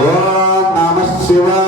ఓం నమ శివాయ.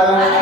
Bye.